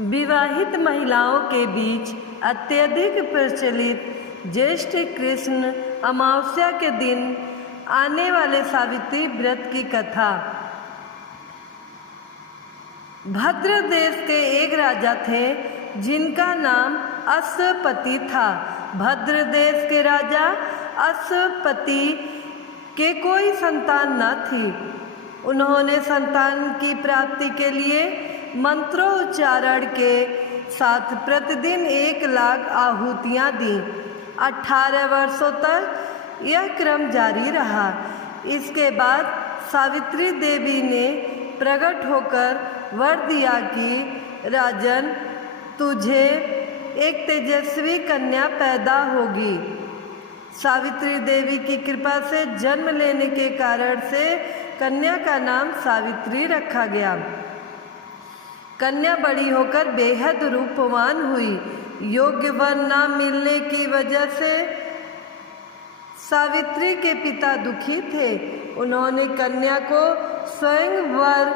विवाहित महिलाओं के बीच अत्यधिक प्रचलित ज्येष्ठ कृष्ण अमावस्या के दिन आने वाले सावित्री व्रत की कथा। भद्र देश के एक राजा थे जिनका नाम अश्वपति था। भद्र देश के राजा अश्वपति के कोई संतान न थी। उन्होंने संतान की प्राप्ति के लिए मंत्रोच्चारण के साथ प्रतिदिन 1,00,000 आहुतियाँ दी। 18 वर्षों तक यह क्रम जारी रहा। इसके बाद सावित्री देवी ने प्रकट होकर वर दिया कि राजन, तुझे एक तेजस्वी कन्या पैदा होगी। सावित्री देवी की कृपा से जन्म लेने के कारण से कन्या का नाम सावित्री रखा गया। कन्या बड़ी होकर बेहद रूपवान हुई। योग्य वर न मिलने की वजह से सावित्री के पिता दुखी थे। उन्होंने कन्या को स्वयं वर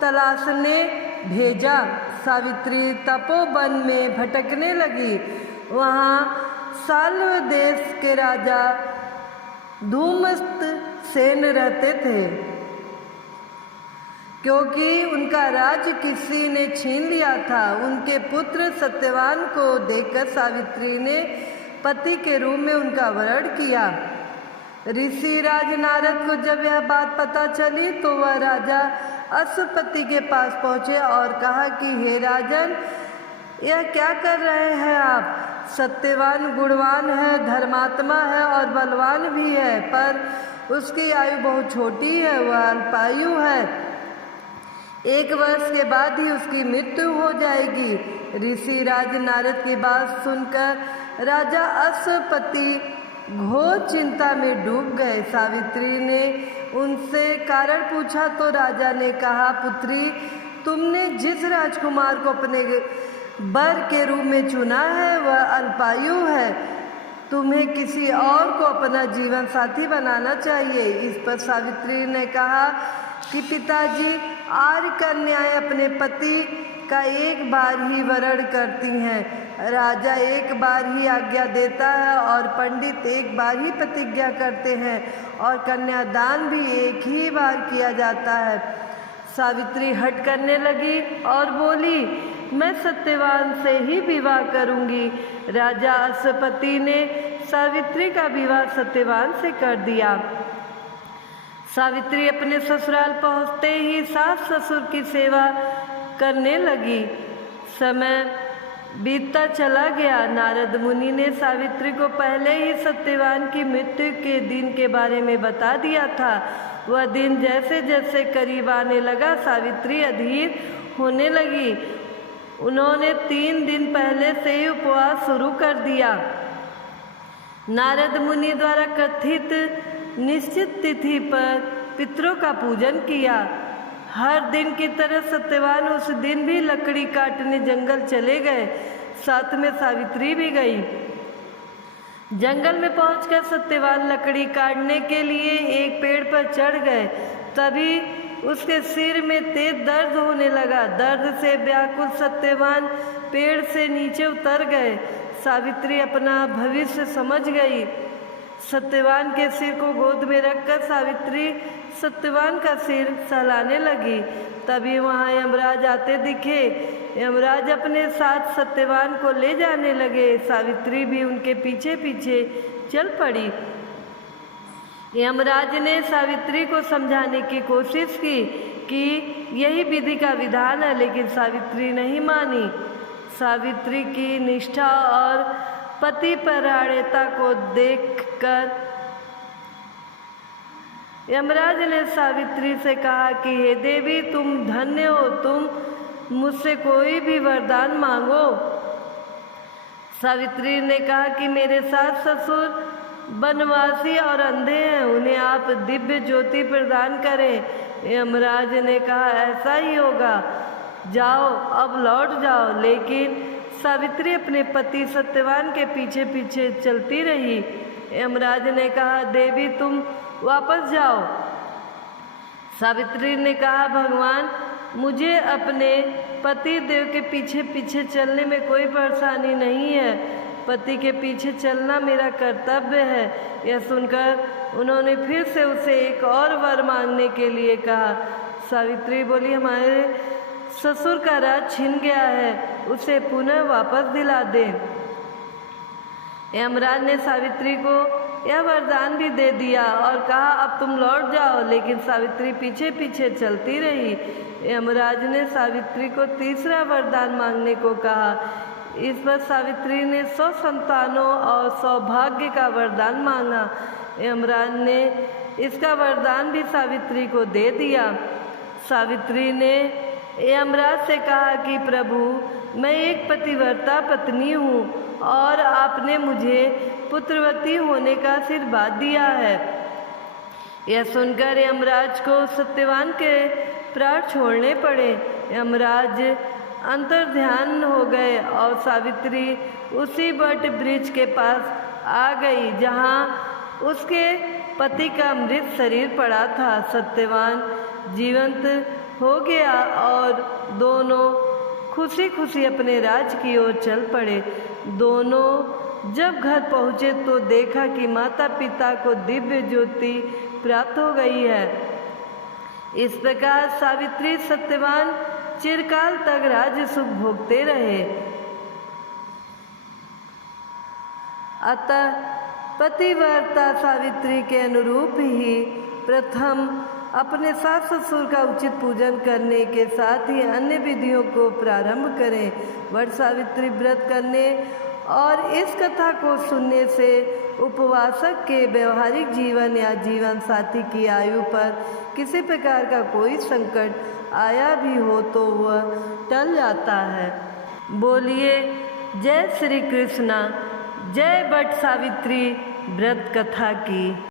तलाशने भेजा। सावित्री तपोवन में भटकने लगी। वहाँ साल्व देश के राजा धूमस्त सेन रहते थे। क्योंकि उनका राज्य किसी ने छीन लिया था, उनके पुत्र सत्यवान को देखकर सावित्री ने पति के रूप में उनका वरण किया। ऋषि राज नारद को जब यह बात पता चली तो वह राजा अश्वपति के पास पहुँचे और कहा कि हे राजन, यह क्या कर रहे हैं आप? सत्यवान गुणवान है, धर्मात्मा है और बलवान भी है, पर उसकी आयु बहुत छोटी है, वह अल्पायु है। 1 वर्ष के बाद ही उसकी मृत्यु हो जाएगी। ऋषि राज नारद की बात सुनकर राजा अश्वपति घोर चिंता में डूब गए। सावित्री ने उनसे कारण पूछा तो राजा ने कहा, पुत्री, तुमने जिस राजकुमार को अपने वर के रूप में चुना है वह अल्पायु है। तुम्हें किसी और को अपना जीवन साथी बनाना चाहिए। इस पर सावित्री ने कहा कि पिताजी, आर्य कन्याएं अपने पति का एक बार ही वरण करती हैं। राजा एक बार ही आज्ञा देता है और पंडित एक बार ही प्रतिज्ञा करते हैं और कन्यादान भी एक ही बार किया जाता है। सावित्री हट करने लगी और बोली, मैं सत्यवान से ही विवाह करूंगी। राजा अश्वपति ने सावित्री का विवाह सत्यवान से कर दिया। सावित्री अपने ससुराल पहुँचते ही सास ससुर की सेवा करने लगी। समय बीतता चला गया। नारद मुनि ने सावित्री को पहले ही सत्यवान की मृत्यु के दिन के बारे में बता दिया था। वह दिन जैसे जैसे करीब आने लगा, सावित्री अधीर होने लगी। उन्होंने 3 दिन पहले से ही उपवास शुरू कर दिया। नारद मुनि द्वारा कथित निश्चित तिथि पर पितरों का पूजन किया। हर दिन की तरह सत्यवान उस दिन भी लकड़ी काटने जंगल चले गए। साथ में सावित्री भी गई। जंगल में पहुंचकर सत्यवान लकड़ी काटने के लिए एक पेड़ पर चढ़ गए। तभी उसके सिर में तेज दर्द होने लगा। दर्द से व्याकुल सत्यवान पेड़ से नीचे उतर गए। सावित्री अपना भविष्य समझ गई। सत्यवान के सिर को गोद में रखकर सावित्री सत्यवान का सिर सहलाने लगी। तभी वहाँ यमराज आते दिखे। यमराज अपने साथ सत्यवान को ले जाने लगे। सावित्री भी उनके पीछे पीछे चल पड़ी। यमराज ने सावित्री को समझाने की कोशिश की कि यही विधि का विधान है, लेकिन सावित्री नहीं मानी। सावित्री की निष्ठा और पति परायणता को देखकर यमराज ने सावित्री से कहा कि हे देवी, तुम धन्य हो, तुम मुझसे कोई भी वरदान मांगो। सावित्री ने कहा कि मेरे सास ससुर बनवासी और अंधे हैं, उन्हें आप दिव्य ज्योति प्रदान करें। यमराज ने कहा, ऐसा ही होगा, जाओ, अब लौट जाओ। लेकिन सावित्री अपने पति सत्यवान के पीछे पीछे चलती रही। यमराज ने कहा, देवी, तुम वापस जाओ। सावित्री ने कहा, भगवान, मुझे अपने पति देव के पीछे पीछे चलने में कोई परेशानी नहीं है। पति के पीछे चलना मेरा कर्तव्य है। यह सुनकर उन्होंने फिर से उसे एक और वर मांगने के लिए कहा। सावित्री बोली, हमारे ससुर का राज छिन गया है, उसे पुनः वापस दिला दे। यमराज ने सावित्री को यह वरदान भी दे दिया और कहा, अब तुम लौट जाओ। लेकिन सावित्री पीछे पीछे चलती रही। यमराज ने सावित्री को तीसरा वरदान मांगने को कहा। इस पर सावित्री ने 100 संतानों और सौभाग्य का वरदान मांगा। यमराज ने इसका वरदान भी सावित्री को दे दिया। सावित्री ने यमराज से कहा कि प्रभु, मैं एक पतिव्रता पत्नी हूँ और आपने मुझे पुत्रवती होने का आशीर्वाद दिया है। यह सुनकर यमराज को सत्यवान के प्राण छोड़ने पड़े। यमराज अंतर्ध्यान हो गए और सावित्री उसी वट वृक्ष के पास आ गई जहाँ उसके पति का मृत शरीर पड़ा था। सत्यवान जीवंत हो गया और दोनों खुशी खुशी अपने राज की ओर चल पड़े। दोनों जब घर पहुँचे तो देखा कि माता पिता को दिव्य ज्योति प्राप्त हो गई है। इस प्रकार सावित्री सत्यवान चिरकाल तक राज्य सुख भोगते रहे। अतः पतिव्रता सावित्री के अनुरूप ही प्रथम अपने सास ससुर का उचित पूजन करने के साथ ही अन्य विधियों को प्रारंभ करें। वट सावित्री व्रत करने और इस कथा को सुनने से उपवासक के व्यवहारिक जीवन या जीवन साथी की आयु पर किसी प्रकार का कोई संकट आया भी हो तो वह टल जाता है। बोलिए जय श्री कृष्णा। जय वट सावित्री व्रत कथा की।